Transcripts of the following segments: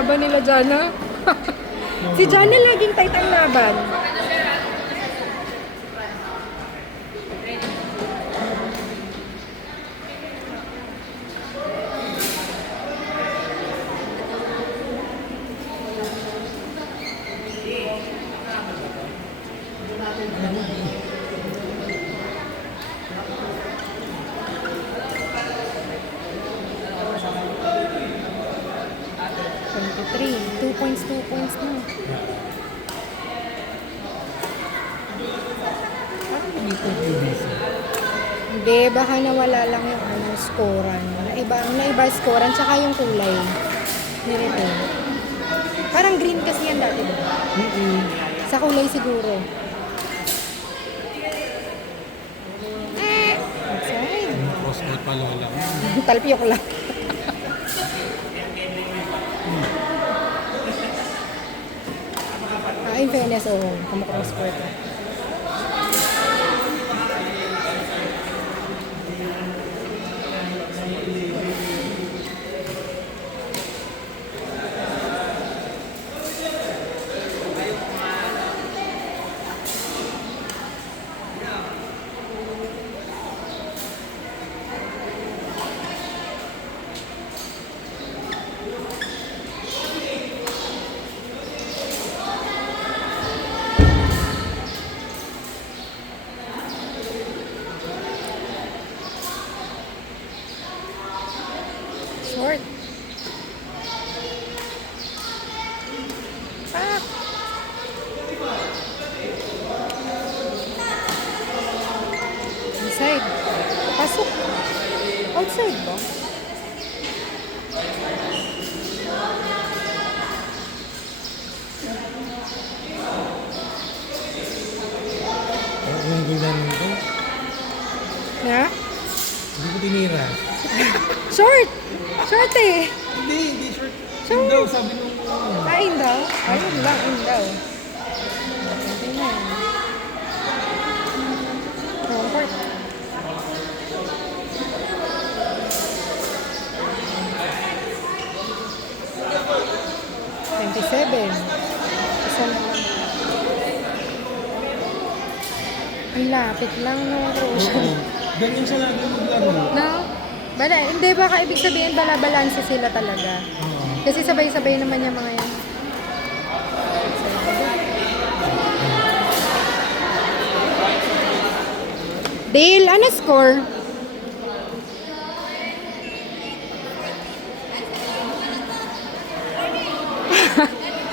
laban nila, Jana. Si Jana laging tight ang laban. Two points na. Hindi, baka nawala lang yung scorean. Naiba scorean, tsaka yung kulay. Nirito. Parang green kasi yan dati. Sa kulay siguro. Outside. Crossboard pa lola. Talpiyok lang. In fairness, kumakross-court. Short. Pak. Inside. Pasok. Outside ba? Ang ganda nito. Na? Hindi ko tinira. Short! Short eh! Hindi short. Short. Daw, sabi nung... Kain daw? Ayun lang, in daw. Okay na yan. Comfort. Isa na lang. Ang lapit lang ng Roshan. Ganyan siya lagi maglaro. No? Hindi, baka ibig sabihin bala-balansa sila talaga. Kasi sabay-sabay naman yung mga yan. Dale, ano score?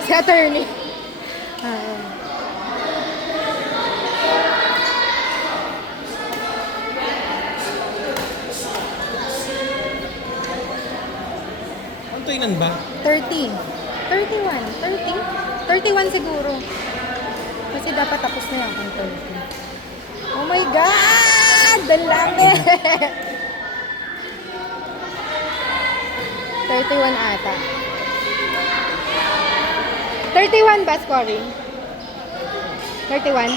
Si attorney. Ilan ba? 30. 31. 30? 31 siguro. Kasi dapat tapos na yan kung 30. Oh my God! Ang lami! 31 ata. 31 ba scoring? 31?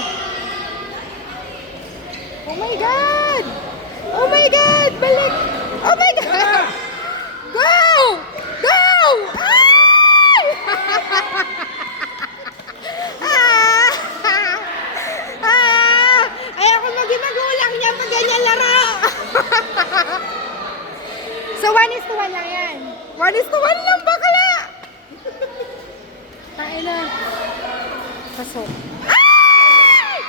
Oh my God! Oh my God! Balik! Oh my God! Go! Go! Ay! Ayoko maging magulang niya pag ganyan laro. So 1:1 lang yan. 1:1 lang bakla. Tayo na. Pasok. Ay!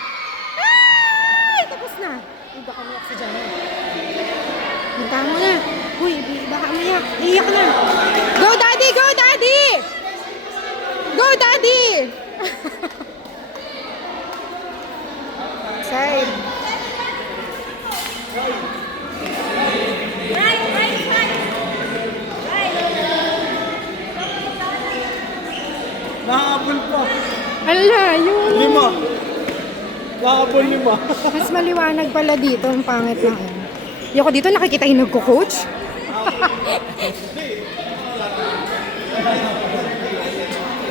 Ay! Tapos na. Uy, baka umiyak si Jana. Hinta mo na. Uy, baka umiyak. Iiyak na. Go, Daddy! Go, Daddy! Go, Daddy! Side. Nakahabol pa. Ala, yun. 5. Nakahabol 5. Mas maliwanag pala dito. Ang pangit na yun. Yung ko dito nakikita yung nagko-coach.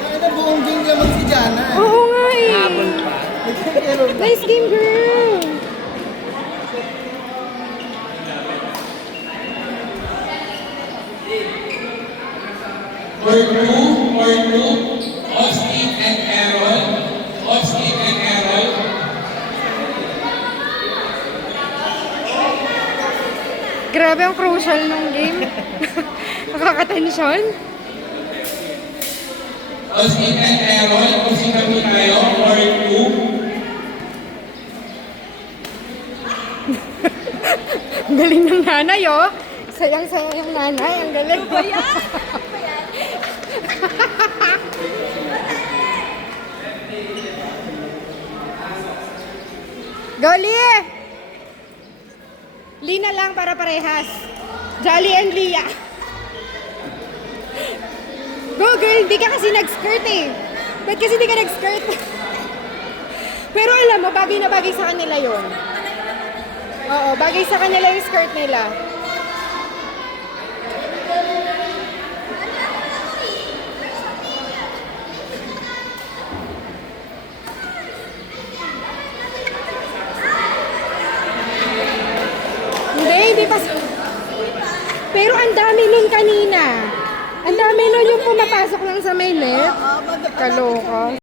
Ano buong game naman si Jana? Oo nga eh. Nakahabol pa. Nice game, girl. Break 2. or two? Austin and Errol. Austin and Errol. Grabe ang crucial nung game. Nakaka-tension. Austin and Errol, kung sinabi tayo, or two. Ang galing ng nanay, oh. Sayang-sayang yung nanay. Ang galing. Ano ba yan? Goli! Lina lang para parehas. Jolly and Lia. Go girl, hindi ka kasi nag-skirt eh. Ba't kasi hindi ka nag-skirt? Pero alam mo, bagay na bagay sa kanila yon. Oo, bagay sa kanila yung skirt nila. Hindi pa. Pero ang dami nun kanina. Ang dami nun yung pumapasok lang sa may net. Kaloka.